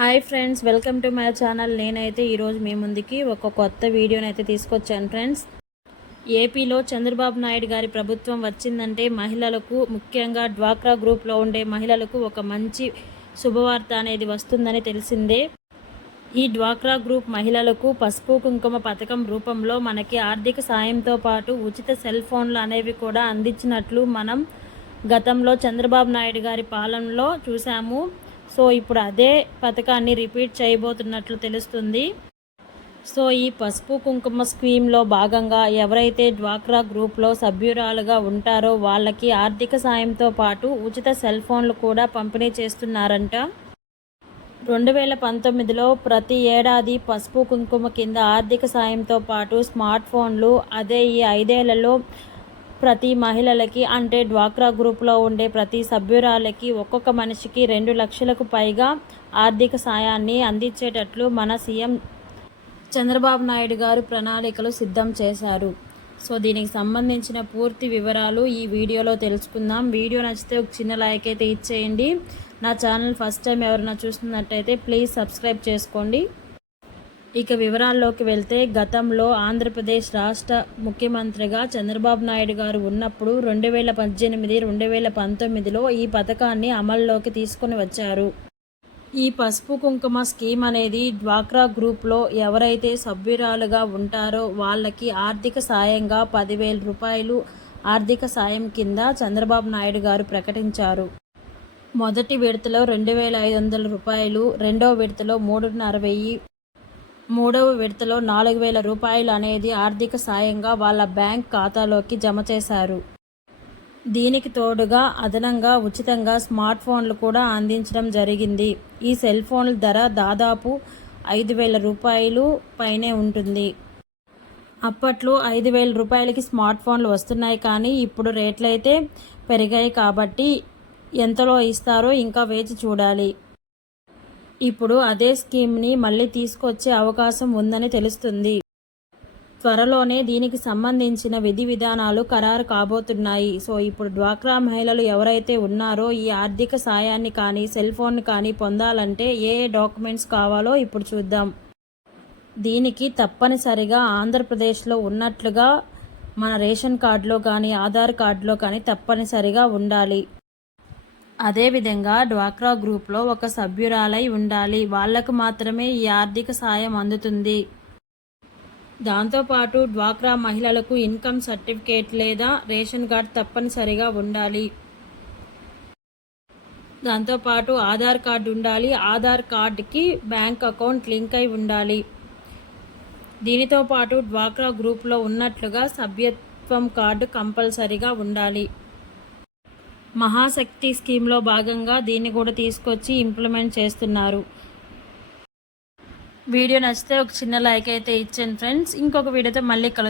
Hi friends, welcome to my channel. నేనైతే ఈరోజు మీ ముందుకి ఒక కొత్త వీడియోని అయితే తీసుకొచ్చాను ఫ్రెండ్స్. ఏపీలో చంద్రబాబు నాయుడు గారి ప్రభుత్వం వచ్చిందంటే మహిళలకు, ముఖ్యంగా డ్వాక్రా గ్రూప్లో ఉండే మహిళలకు ఒక మంచి శుభవార్త అనేది వస్తుందని తెలిసిందే. ఈ డ్వాక్రా గ్రూప్ మహిళలకు పసుపు కుంకుమ పథకం రూపంలో మనకి ఆర్థిక సాయంతో పాటు ఉచిత సెల్ ఫోన్లు అనేవి కూడా అందించినట్లు మనం గతంలో చంద్రబాబు నాయుడు గారి పాలనలో చూసాము. సో ఇప్పుడు అదే పథకాన్ని రిపీట్ చేయబోతున్నట్లు తెలుస్తుంది. సో ఈ పసుపు కుంకుమ స్కీమ్లో భాగంగా ఎవరైతే డ్వాక్రా గ్రూప్లో సభ్యురాలుగా ఉంటారో వాళ్ళకి ఆర్థిక సాయంతో పాటు ఉచిత సెల్ ఫోన్లు కూడా పంపిణీ చేస్తున్నారంట. 2019లో ప్రతి ఏడాది పసుపు కుంకుమ కింద ఆర్థిక సాయంతో పాటు స్మార్ట్ ఫోన్లు, అదే ఈ 5 ఏళ్లలో ప్రతి మహిళలకి, అంటే డ్వాక్రా గ్రూప్లో ఉండే ప్రతి సభ్యురాలకి ఒక్కొక్క మనిషికి 2 లక్షలకు పైగా ఆర్థిక సాయాన్ని అందించేటట్లు మన సీఎం చంద్రబాబు నాయుడు గారు ప్రణాళికలు సిద్ధం చేశారు. సో దీనికి సంబంధించిన పూర్తి వివరాలు ఈ వీడియోలో తెలుసుకుందాం. వీడియో నచ్చితే ఒక చిన్న లైక్ అయితే ఇచ్చేయండి. నా ఛానల్ ఫస్ట్ టైం ఎవరైనా చూస్తున్నట్టయితే ప్లీజ్ సబ్స్క్రైబ్ చేసుకోండి. ఇక వివరాల్లోకి వెళ్తే, గతంలో ఆంధ్రప్రదేశ్ రాష్ట్ర ముఖ్యమంత్రిగా చంద్రబాబు నాయుడు గారు ఉన్నప్పుడు 2018, 2019లో ఈ పథకాన్ని అమల్లోకి తీసుకొని వచ్చారు. ఈ పసుపు కుంకుమ స్కీమ్ అనేది డ్వాక్రా గ్రూప్లో ఎవరైతే సభ్యురాలుగా ఉంటారో వాళ్ళకి ఆర్థిక సాయంగా 10,000 రూపాయలు ఆర్థిక సాయం కింద చంద్రబాబు నాయుడు గారు ప్రకటించారు. మొదటి విడతలో 2,500 రూపాయలు, రెండవ విడతలో 3,500, మూడవ విడతలో 4,000 రూపాయలు అనేది ఆర్థిక సాయంగా వాళ్ళ బ్యాంక్ ఖాతాలోకి జమ చేశారు. దీనికి తోడుగా అదనంగా ఉచితంగా స్మార్ట్ ఫోన్లు కూడా అందించడం జరిగింది. ఈ సెల్ ఫోన్ల ధర దాదాపు 5,000 రూపాయలు పైనే ఉంటుంది. అప్పట్లో 5,000 రూపాయలకి స్మార్ట్ ఫోన్లు వస్తున్నాయి, కానీ ఇప్పుడు రేట్లయితే పెరిగాయి కాబట్టి ఎంతలో ఇస్తారో ఇంకా వేచి చూడాలి. ఇప్పుడు అదే స్కీమ్ని మళ్ళీ తీసుకొచ్చే అవకాశం ఉందని తెలుస్తుంది. త్వరలోనే దీనికి సంబంధించిన విధి విధానాలు ఖరారు కాబోతున్నాయి. సో ఇప్పుడు డ్వాక్రా మహిళలు ఎవరైతే ఉన్నారో ఈ ఆర్థిక సాయాన్ని కానీ సెల్ ఫోన్ కానీ పొందాలంటే ఏ డాక్యుమెంట్స్ కావాలో ఇప్పుడు చూద్దాం. దీనికి తప్పనిసరిగా ఆంధ్రప్రదేశ్లో ఉన్నట్లుగా మన రేషన్ కార్డులో కానీ ఆధార్ కార్డులో కానీ తప్పనిసరిగా ఉండాలి. అదేవిధంగా డ్వాక్రా గ్రూప్లో ఒక సభ్యురాలై ఉండాలి. వాళ్లకు మాత్రమే ఈ ఆర్థిక సాయం అందుతుంది. దాంతోపాటు డ్వాక్రా మహిళలకు ఇన్కమ్ సర్టిఫికేట్ లేదా రేషన్ కార్డు తప్పనిసరిగా ఉండాలి. దాంతోపాటు ఆధార్ కార్డు ఉండాలి. ఆధార్ కార్డుకి బ్యాంక్ అకౌంట్ లింక్ అయి ఉండాలి. దీనితో పాటు డ్వాక్రా గ్రూప్లో ఉన్నట్లుగా సభ్యత్వం కార్డు కంపల్సరిగా ఉండాలి. మహాశక్తి స్కీమ్లో భాగంగా దీన్ని కూడా తీసుకొచ్చి ఇంప్లిమెంట్ చేస్తున్నారు. వీడియో నచ్చితే ఒక చిన్న లైక్ అయితే ఇచ్చాను ఫ్రెండ్స్. ఇంకొక వీడియోతో మళ్ళీ